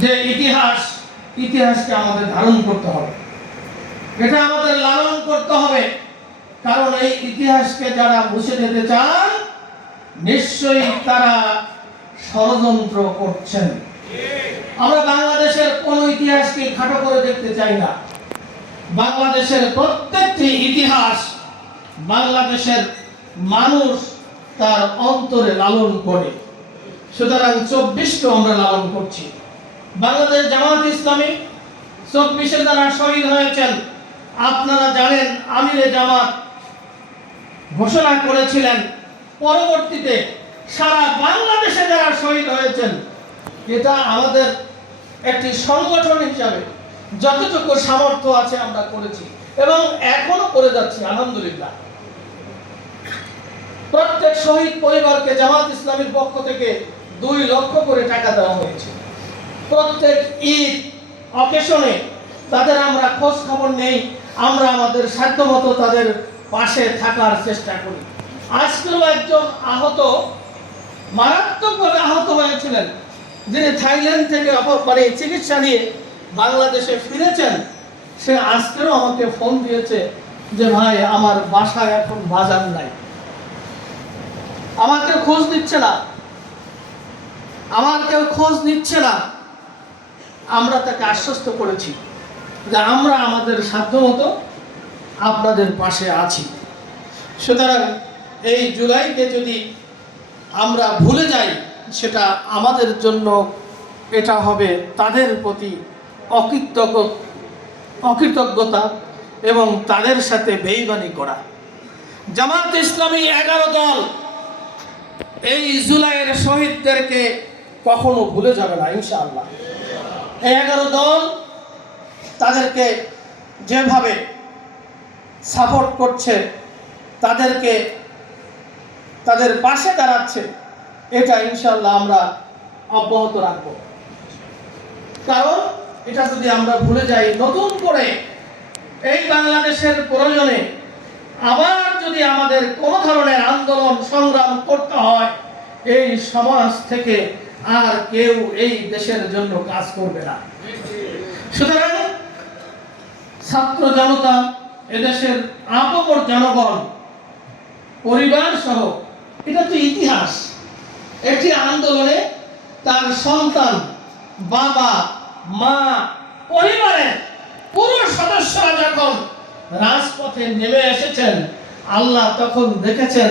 যে ইতিহাসকে আমাদের ধারণ করতে হবে, এটা আমাদের লালন করতে হবে। কারণ এই ইতিহাসকে যারা মুছে দিতে চান, নিশ্চয়ই তারা ষড়যন্ত্র করছেন। আমরা বাংলাদেশের কোন ইতিহাসকে খাটো করে দেখতে চাই না। বাংলাদেশের প্রত্যেকটি ইতিহাস বাংলাদেশের মানুষ তার অন্তরে লালন করে। সুতরাং 24কে আমরা লালন করছি। বাংলাদেশ জামাত ইসলামী 24-এ যারা শহীদ হয়েছেন, আপনারা জানেন আমিরে জামাত ঘোষণা করেছিলেন, পরবর্তীতে সারা বাংলাদেশে যারা শহীদ হয়েছেন, এটা আমাদের একটি সংগঠন হিসাবে যতটুকু সামর্থ্য আছে আমরা করেছি এবং এখনো করে যাচ্ছি আলহামদুলিল্লাহ। প্রত্যেক শহীদ পরিবারকে জামাত ইসলামীর পক্ষ থেকে 2 লক্ষ করে টাকা দেওয়া হয়েছে। প্রত্যেক ঈদ অকেশনে তাদের আমরা খোঁজ খবর নেই, আমরা আমাদের সাধ্যমতো তাদের পাশে থাকার চেষ্টা করি। আজকেও একজন মারাত্মকভাবে আহত হয়েছিলেন, যিনি থাইল্যান্ড থেকে চিকিৎসা নিয়ে বাংলাদেশে ফিরেছেন। সে আজকেও আমাকে ফোন দিয়েছে যে ভাই, আমার বাসায় এখন বাজার নাই, আমার কেউ খোঁজ নিচ্ছে না। আমরা তাকে আশ্বস্ত করেছি যে আমরা আমাদের সাধ্যমতো আপনাদের পাশে আছি। সুতরাং এই জুলাইকে যদি আমরা ভুলে যাই, সেটা আমাদের জন্য এটা হবে তাদের প্রতি অকৃতজ্ঞতা এবং তাদের সাথে বেঈমানি করা। জামাত ইসলামী 11 দল এই জুলাইয়ের শহীদদেরকে কখনো ভুলে যাবে না ইনশাআল্লাহ। এই 11 দল তাদেরকে যেভাবে সাপোর্ট করছে, তাদেরকে তাদের পাশে দাঁড়াচ্ছে, এটা ইনশাআল্লাহ আমরা অব্যাহত রাখবো। কারণ এটা যদি আমরা ভুলে যাই, নতুন করে এই বাংলাদেশের প্রয়োজনে আবার যদি আমাদের কোনো ধরনের আন্দোলন সংগ্রাম করতে হয়, এই সমাজ থেকে আর কেউ এই দেশের জন্য কাজ করবে না। সুতরাং ছাত্র জনতা, এদেশের আপামর জনগণ, পরিবার সহ, এটা তো ইতিহাস। একটি আন্দোলনে তার সন্তান, বাবা, মা, পরিবারের পুরো সদস্যরা যখন রাজপথে নেমে এসেছেন, আল্লাহ তখন দেখেছেন